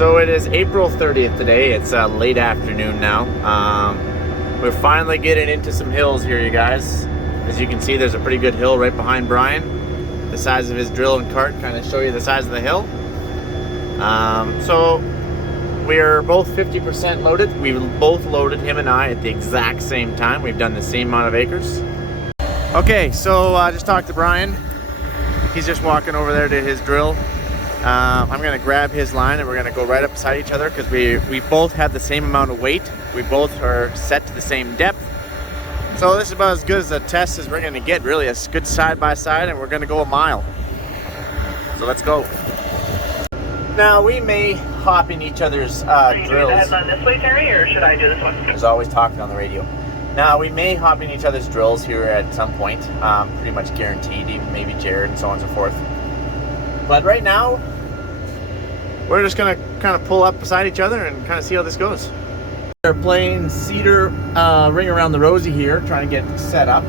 So it is April 30th today. It's late afternoon now. We're finally getting into some hills here, you guys. As you can see, there's a pretty good hill right behind Brian. The size of his drill and cart kind of show you the size of the hill. So we're both 50% loaded. We both loaded, him and I, at the exact same time. We've done the same amount of acres. Okay, so I just talked to Brian. He's just walking over there to his drill. I'm gonna grab his line and we're gonna go right up beside each other because we both have the same amount of weight. We both are set to the same depth. So this is about as good as a test as we're gonna get, really. A good side by side, and we're gonna go a mile. So let's go. Now we may hop in each other's drills. Are you doing the headline this way, Terry, or should I do this one? There's always talking on the radio. Now we may hop in each other's drills here at some point. Pretty much guaranteed, even maybe Jared and so on and so forth. But right now, we're just gonna kind of pull up beside each other and kind of see how this goes. We're playing Cedar Ring Around the Rosie here, trying to get set up.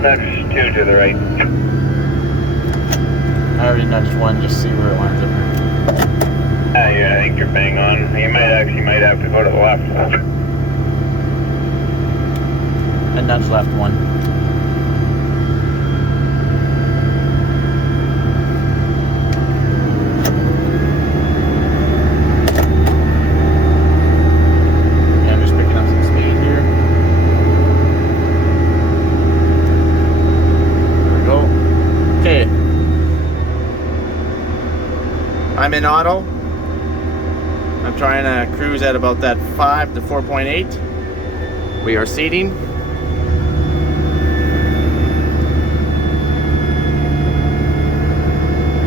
Nudge 2 to the right. I already nudged one, just see where it lines up. Yeah, I think you're bang on. You might have to go to the left. I nudged left one. I'm in auto. I'm trying to cruise at about that 5 to 4.8. We are seating.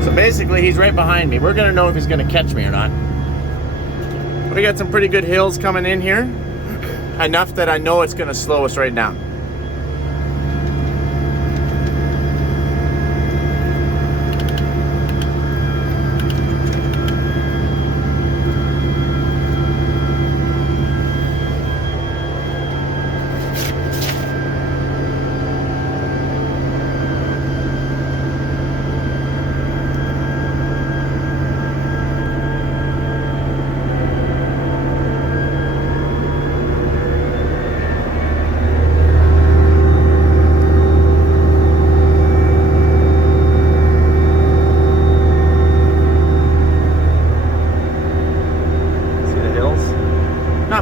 So basically he's right behind me. We're gonna know if he's gonna catch me or not. We got some pretty good hills coming in here. Enough that I know it's gonna slow us right down.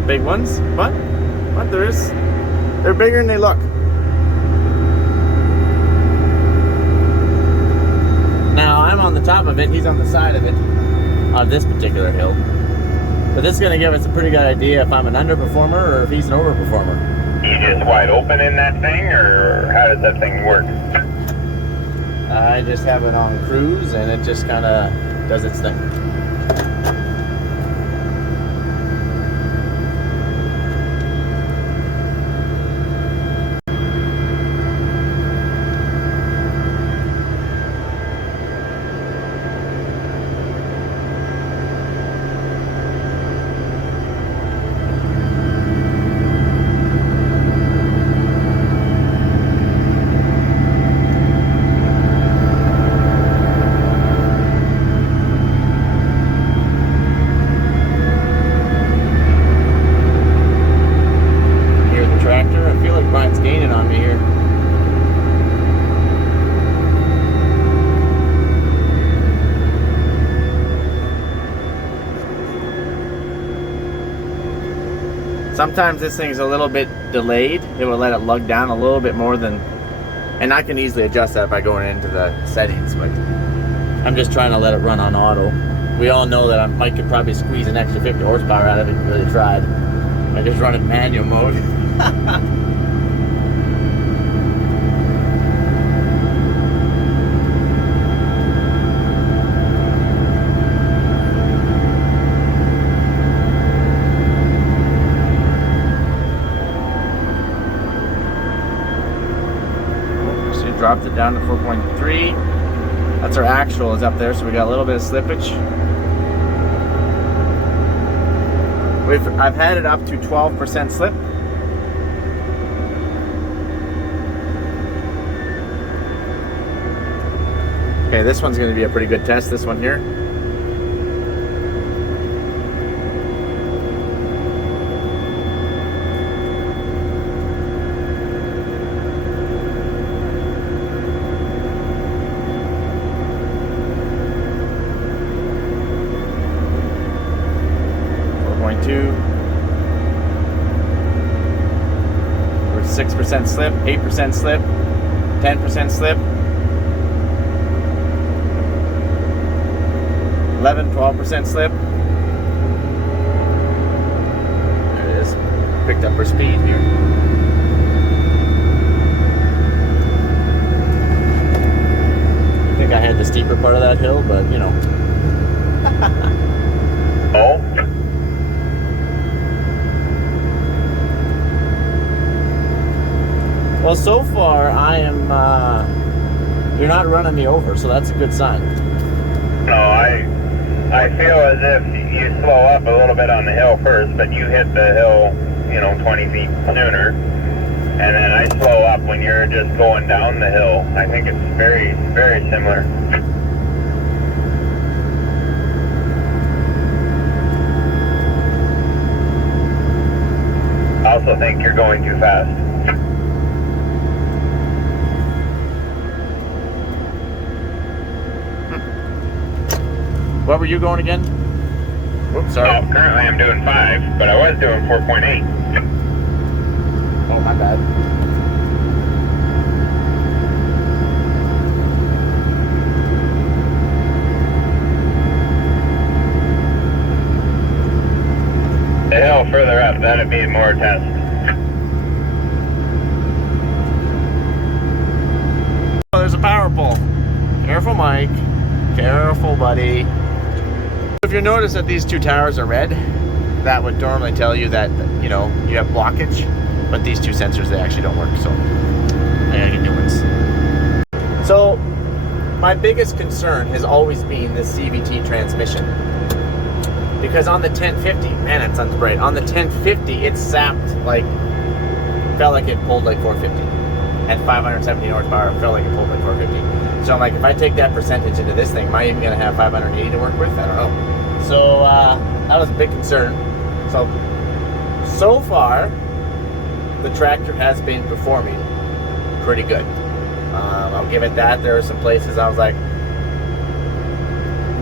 Big ones, but they're bigger than they look. Now I'm on the top of it, he's on the side of it, on this particular hill. But this is going to give us a pretty good idea if I'm an underperformer or if he's an overperformer. You just wide open in that thing, or how does that thing work? I just have it on cruise and it just kind of does its thing. Sometimes this thing's a little bit delayed. It will let it lug down a little bit more than, and I can easily adjust that by going into the settings, but I'm just trying to let it run on auto. We all know that Mike could probably squeeze an extra 50 horsepower out of it if he really tried. I just run it manual mode. Dropped it down to 4.3. That's our actual is up there, so we got a little bit of slippage. I've had it up to 12% slip. Okay, this one's going to be a pretty good test, this one here. We're 6% slip, 8% slip, 10% slip, 11, 12% slip. There it is. Picked up our speed here. I think I had the steeper part of that hill, but you know. Oh. Well, so far I am. You're not running me over, so that's a good sign. No, I feel as if you slow up a little bit on the hill first, but you hit the hill, 20 feet sooner, and then I slow up when you're just going down the hill. I think it's very, very similar. I also think you're going too fast. What were you going again? Whoops, sorry. Well, currently I'm doing 5, but I was doing 4.8. Oh, my bad. The hill further up, that'd be more test. Oh, there's a power pole. Careful, Mike. Careful, buddy. If you notice that these two towers are red, that would normally tell you that, you have blockage, but these two sensors, they actually don't work, so I gotta get new ones. So, my biggest concern has always been the CVT transmission. Because on the 1050, man, that sun's bright. On the 1050, it sapped felt like it pulled like 450. At 570 horsepower, it felt like it pulled like 450. So I'm like, if I take that percentage into this thing, am I even going to have 580 to work with? I don't know. So that was a big concern. So far, the tractor has been performing pretty good. I'll give it that. There are some places I was like,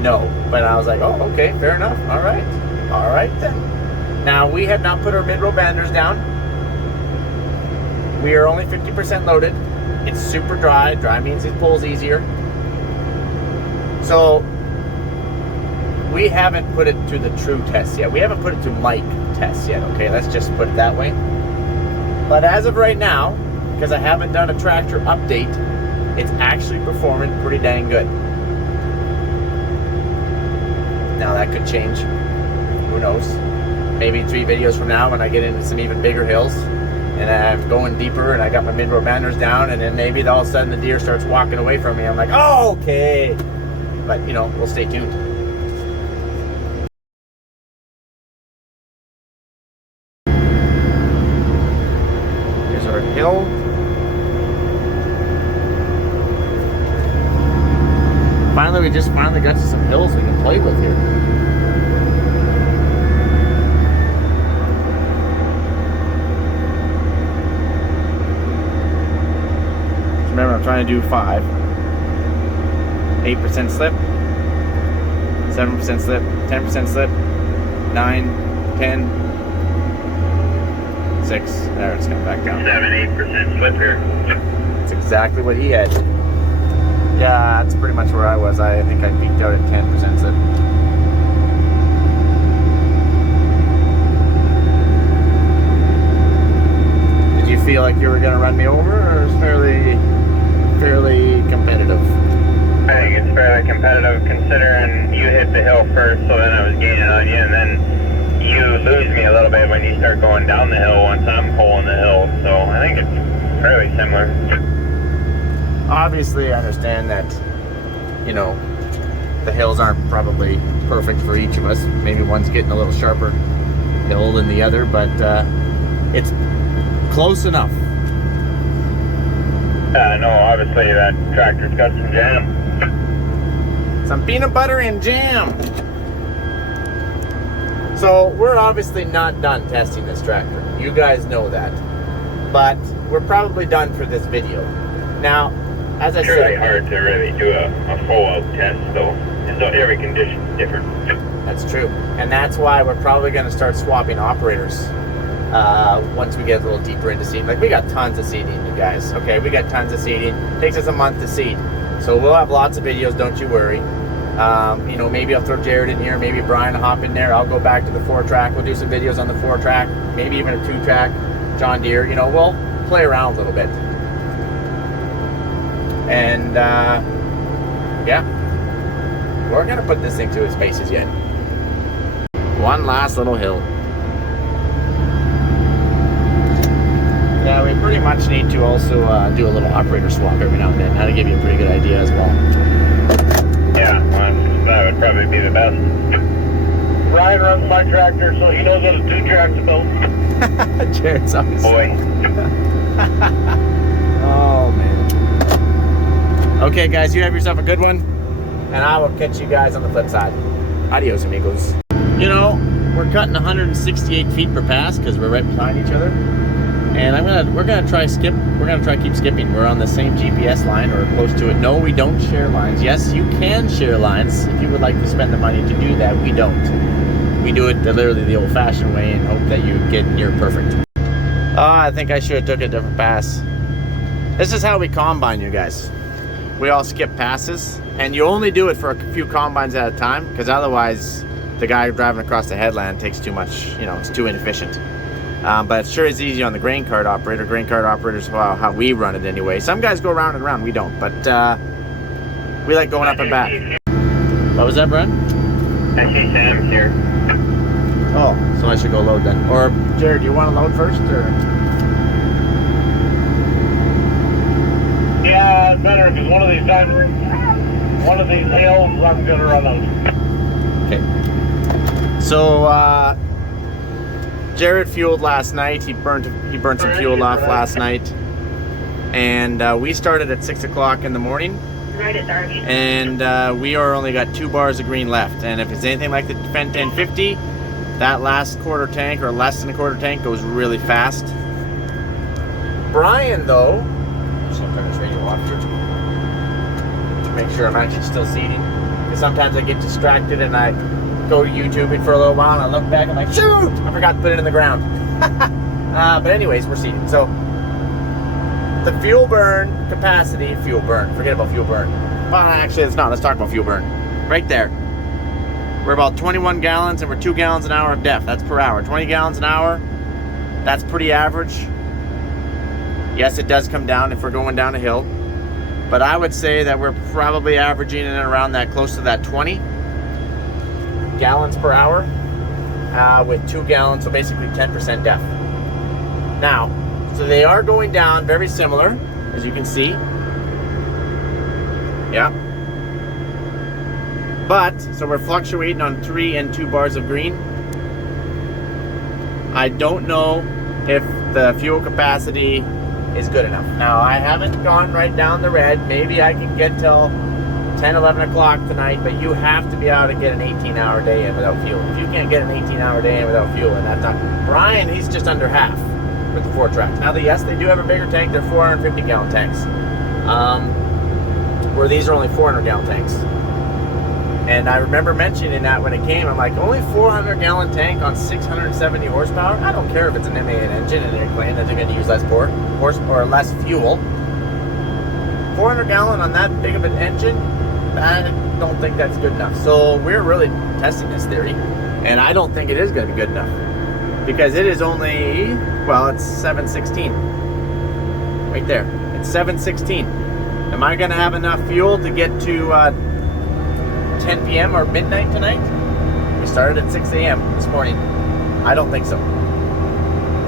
no. But I was like, oh, okay, fair enough. All right then. Now, we have not put our mid-row banders down. We are only 50% loaded. It's super dry. Dry means it pulls easier. So, we haven't put it to the true test yet. We haven't put it to mic test yet, okay? Let's just put it that way. But as of right now, because I haven't done a tractor update, it's actually performing pretty dang good. Now, that could change. Who knows? Maybe 3 videos from now when I get into some even bigger hills and I'm going deeper and I got my mid-row banders down, and then maybe all of a sudden the deer starts walking away from me. I'm like, oh, okay. But, we'll stay tuned. Here's our hill. We just finally got to some hills we can play with here. Remember, I'm trying to do 5. 8% slip, 7% slip, 10% slip, 9, 10, 6. There, it's coming back down. 7-8% slip here. That's exactly what he had. Yeah, that's pretty much where I was. I think I peaked out at 10% slip. Did you feel like you were going to run me over, or it was fairly competitive? I think it's fairly competitive considering you hit the hill first, so then I was gaining on you, and then you lose me a little bit when you start going down the hill once I'm pulling the hill. So I think it's fairly similar. Obviously, I understand that, the hills aren't probably perfect for each of us. Maybe one's getting a little sharper hill than the other, but it's close enough. No, obviously that tractor's got some jam. Some peanut butter and jam. So we're obviously not done testing this tractor. You guys know that. But we're probably done for this video. Now, as I It's really said, hard to really do a full out test though. And so every condition's different. that's true. And that's why we're probably going to start swapping operators once we get a little deeper into seeding. Like, we got tons of seeding, you guys. Okay, we got tons of seeding. Takes us a month to seed. So we'll have lots of videos, don't you worry. You know, maybe I'll throw Jared in here, maybe Brian will hop in there. I'll go back to the 4-track. We'll do some videos on the 4-track, maybe even a 2-track John Deere. You know, we'll play around a little bit. And yeah, we're gonna put this thing to its paces yet. One last little hill. Yeah, we pretty much need to also do a little operator swap every now and then. That'll give you a pretty good idea as well. Yeah, well, that would probably be the best. Brian runs my tractor, so he knows what a 2-track's about. Jared's always. Boy. Oh, man. Okay, guys, you have yourself a good one. And I will catch you guys on the flip side. Adios, amigos. You know, we're cutting 168 feet per pass because we're right behind each other. And we're gonna try keep skipping. We're on the same GPS line or close to it. No, we don't share lines. Yes, you can share lines if you would like to spend the money to do that. We don't. We do it literally the old-fashioned way and hope that you get near perfect. I think I should have took a different pass. This is how we combine, you guys. We all skip passes, and you only do it for a few combines at a time, because otherwise the guy driving across the headland takes too much, you know, it's too inefficient. But it sure is easy on the grain cart operator. Grain cart operators, how we run it anyway. Some guys go round and round, we don't, but we like going up and back. What was that, Brent? I see Sam's here. Oh, so I should go load then. Or, Jared, do you want to load first, or? Yeah, it's better because one of these times, one of these hills, I'm gonna run out. Okay. So, Jared fueled last night. He burnt some fuel off last night, and we started at 6 o'clock in the morning. Right at Darby. And we are only got 2 bars of green left. And if it's anything like the Fendt 1050, that last quarter tank or less than a quarter tank goes really fast. Brian, though, just gonna turn this radio off here to make sure I'm actually still seating. Because sometimes I get distracted and I go to YouTube it for a little while and I look back and I'm like, shoot, I forgot to put it in the ground. But anyways, we're seating. So the fuel burn capacity, forget about fuel burn. Well, actually it's not, let's talk about fuel burn. Right there. We're about 21 gallons and we're 2 gallons an hour of def. That's per hour. 20 gallons an hour, that's pretty average. Yes, it does come down if we're going down a hill. But I would say that we're probably averaging in and around that, close to that 20 gallons per hour with 2 gallons, so basically 10% def. Now, so they are going down very similar, as you can see. Yeah. But, so we're fluctuating on 3 and 2 bars of green. I don't know if the fuel capacity is good enough. Now, I haven't gone right down the red. Maybe I can get till 10, 11 o'clock tonight, but you have to be able to get an 18-hour day in without fuel. If you can't get an 18-hour day in without fuel, and that's not... Brian, he's just under half with the 4-tracks. Now, yes, they do have a bigger tank. They're 450-gallon tanks. Where these are only 400-gallon tanks. And I remember mentioning that when it came, I'm like, only 400-gallon tank on 670 horsepower? I don't care if it's an M8 engine and they're claiming that they're going to use less or less fuel. 400-gallon on that big of an engine? I don't think that's good enough. So we're really testing this theory, and I don't think it is going to be good enough because it is only, well, it's 716 right there. It's 716. Am I going to have enough fuel to get to 10 p.m. or midnight tonight? We started at 6 a.m. this morning. I don't think so.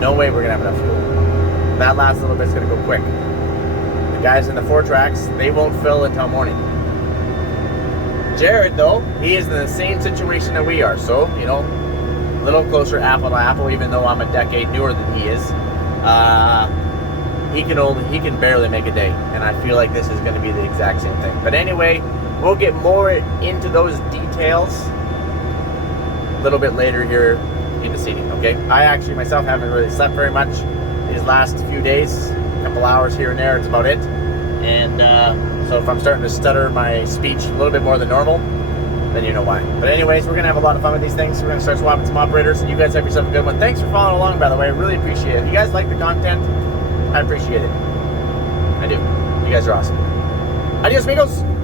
No way we're going to have enough fuel. That last little bit's going to go quick. The guys in the 4-tracks, they won't fill until morning. Jared, though, he is in the same situation that we are. So, you know, a little closer apple to apple, even though I'm a decade newer than he is. He can barely make a day. And I feel like this is going to be the exact same thing. But anyway, we'll get more into those details a little bit later here in the seating, okay? I actually myself haven't really slept very much these last few days, a couple hours here and there, it's about it. And so if I'm starting to stutter my speech a little bit more than normal, then you know why. But anyways, we're gonna have a lot of fun with these things. We're gonna start swapping some operators, and you guys have yourself a good one. Thanks for following along, by the way. I really appreciate it. If you guys like the content, I appreciate it. I do. You guys are awesome. Adios, amigos.